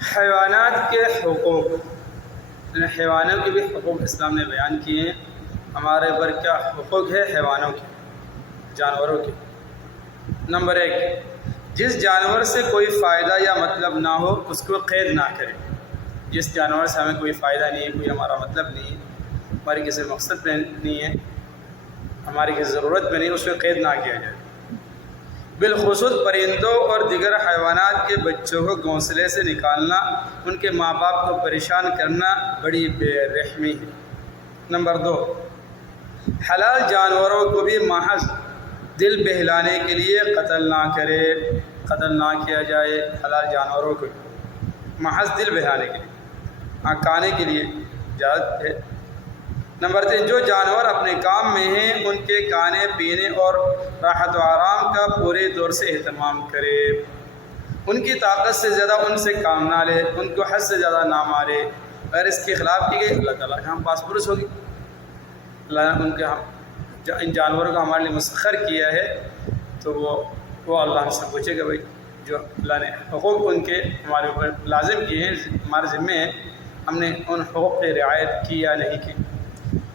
حیوانات کے حقوق، حیوانوں کے بھی حقوق اسلام نے بیان کیے ہیں۔ ہمارے اوپر کیا حقوق ہے حیوانوں کے، جانوروں کے؟ نمبر 1، جس جانور سے کوئی فائدہ یا مطلب نہ ہو اس کو قید نہ کرے۔ جس جانور سے ہمیں کوئی فائدہ نہیں ہے، کوئی ہمارا مطلب نہیں ہے، ہماری کسی مقصد پہ نہیں ہے، ہماری کسی ضرورت پہ نہیں، اس کو قید نہ کیا جائے۔ بالخصوص پرندوں اور دیگر حیوانات کے بچوں کو گھونسلے سے نکالنا، ان کے ماں باپ کو پریشان کرنا بڑی بے رحمی ہے۔ نمبر 2، حلال جانوروں کو بھی محض دل بہلانے کے لیے قتل نہ کرے، قتل نہ کیا جائے حلال جانوروں کو محض دل بہلانے کے لیے، کھانے کے لیے اجازت ہے۔ نمبر 3، جو جانور اپنے کام میں ہیں ان کے کھانے پینے اور راحت و آرام کا پورے طور سے اہتمام کرے، ان کی طاقت سے زیادہ ان سے کام نہ لے، ان کو حد سے زیادہ نہ مارے۔ اگر اس کے خلاف کی گئی اللہ تعالیٰ کے ہم پاس پرس ہوگی، اللہ نے ان جانوروں کو ہمارے لیے مسخر کیا ہے، تو وہ اللہ ہم سے پوچھے گا بھائی جو اللہ نے حقوق ان کے ہمارے اوپر لازم کیے ہیں، ہمارے ذمے ہیں، ہم نے ان حقوق کی رعایت کی یا نہیں کی۔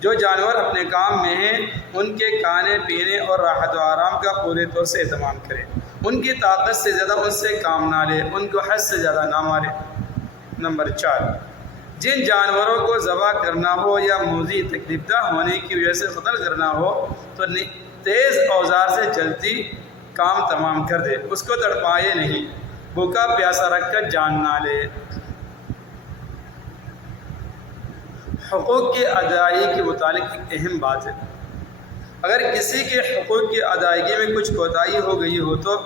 جو جانور اپنے کام میں ہیں ان کے کھانے پینے اور راحت و آرام کا پورے طور سے اہتمام کرے، ان کی طاقت سے زیادہ ان سے کام نہ لے، ان کو حد سے زیادہ نہ مارے۔ نمبر 4، جن جانوروں کو ذبح کرنا ہو یا موذی تکلیف دہ ہونے کی وجہ سے قتل کرنا ہو تو تیز اوزار سے جلدی کام تمام کر دے، اس کو تڑپائے نہیں، بھوکا پیاسا رکھ کر جان نہ لے۔ حقوق کی ادائیگی کے متعلق ایک اہم بات ہے، اگر کسی کے حقوق کی ادائیگی میں کچھ کوتاہی ہو گئی ہو تو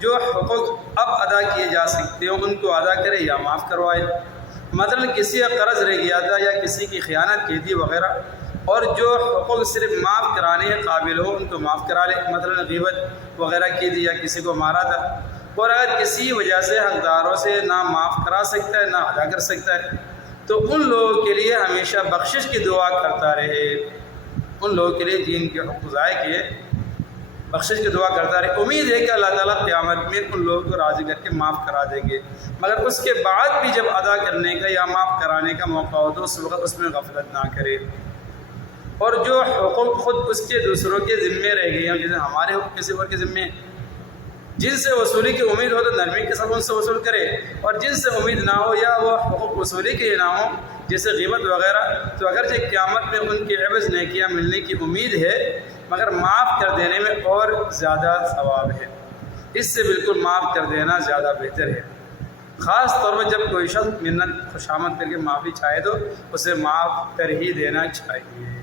جو حقوق اب ادا کیے جا سکتے ہوں ان کو ادا کرے یا معاف کروائے۔ مثلا کسی کا قرض رہ گیا تھا یا کسی کی خیانت کی تھی وغیرہ، اور جو حقوق صرف معاف کرانے کے قابل ہو ان کو معاف کرا لے، مثلا غیبت وغیرہ کی تھی یا کسی کو مارا تھا، اور اگر کسی وجہ سے حقداروں سے نہ معاف کرا سکتا ہے نہ ادا کر سکتا ہے تو ان لوگوں کے لیے ہمیشہ بخشش کی دعا کرتا رہے، ان لوگوں کے لیے جن کے حقوق ضائع کیے بخشش کی دعا کرتا رہے۔ امید ہے کہ اللہ تعالیٰ قیامت میں ان لوگوں کو راضی کر کے معاف کرا دیں گے، مگر اس کے بعد بھی جب ادا کرنے کا یا معاف کرانے کا موقع ہو تو اس وقت اس میں غفلت نہ کرے۔ اور جو حقوق خود اس کے دوسروں کے ذمے رہ گئے ہیں، جیسے ہمارے حقوق کسی اور کے ذمے ہیں، جن سے وصولی کی امید ہو تو نرمی کے ساتھ ان سے وصول کرے، اور جن سے امید نہ ہو یا وہ حقوق وصولی کے نہ ہو جیسے غیبت وغیرہ، تو اگرچہ قیامت میں ان کے عوض نیکیاں ملنے کی امید ہے مگر معاف کر دینے میں اور زیادہ ثواب ہے، اس سے بالکل معاف کر دینا زیادہ بہتر ہے۔ خاص طور پر جب کوئی شخص منت خوشامد کر کے معافی چاہے تو اسے معاف کر ہی دینا چاہیے۔